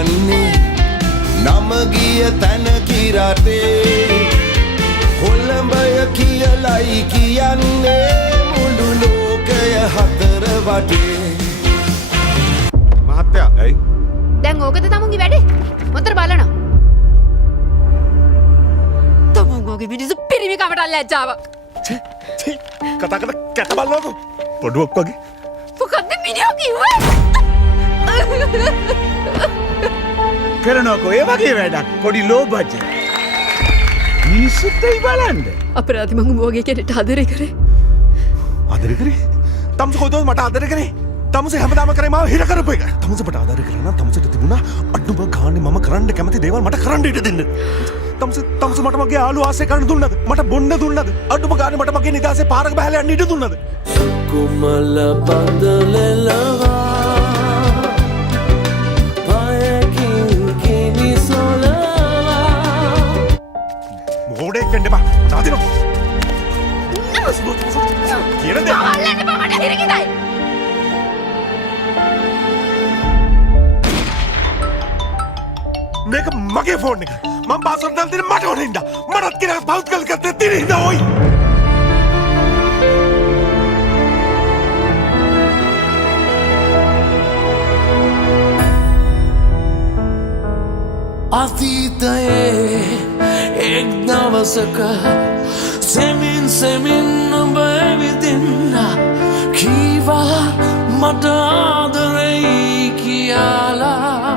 කියන්නේ නම ගිය තැන කිරටේ කොළඹය කියලයි කියන්නේ මුළු ලෝකය හතර වටේ මහත්තයා ඇයි දැන් ඕකද තමුන්ගේ වැඩේ මොතර බලනවා තමුන්ගේ මිනිස්සු පිරිමිකමට ලැජ්ජාව කතා කර කැත බලනකො පොඩුවක් වගේ මොකද්ද මිනිහා කිව්වේ කරනකො ඒ වගේ වැඩක් පොඩි ලෝ බජට් මිනිස්සුත් එයි බලන්න අපරාධි මං උඹගේ කෙනෙක්ට ආදරේ කරේ ආදරේ කරේ තමුස කොයිද මට ආදරේ කරේ තමුස හැමදාම කරේ මාව හිර කරපු එක තමුසට ආදරේ කරලා නම් තමුසට තිබුණා අඩුම ගානේ මම කරන්න කැමති දේවල් මට කරන්න ඉඩ දෙන්න තමුස මට මගේ යාළුවා ආසය කරන්න දුන්නද මට බොන්න දුන්නද අඩුම ගානේ මට මගේ නිදාසේ පාරක බහලා යන්න ඉඩ දුන්නද කුමල බඳලෙලවා ගෝඩේ කෙන්ඩපා නාතින කියනද අල්ලන්න එපා මට හිරකිතයි මේක මගේ ෆෝන් එක මම පාස්වර්ඩ් දාලා දෙන්න මට ඕන හින්දා මටත් කියලා පෞද්ගල කරতে තියෙන හින්දා ඔයි අතීතයේ එක් දවසක සෙමින් ඔබ ඇවිදින්න කීවා මට ආදරෙයි කියලා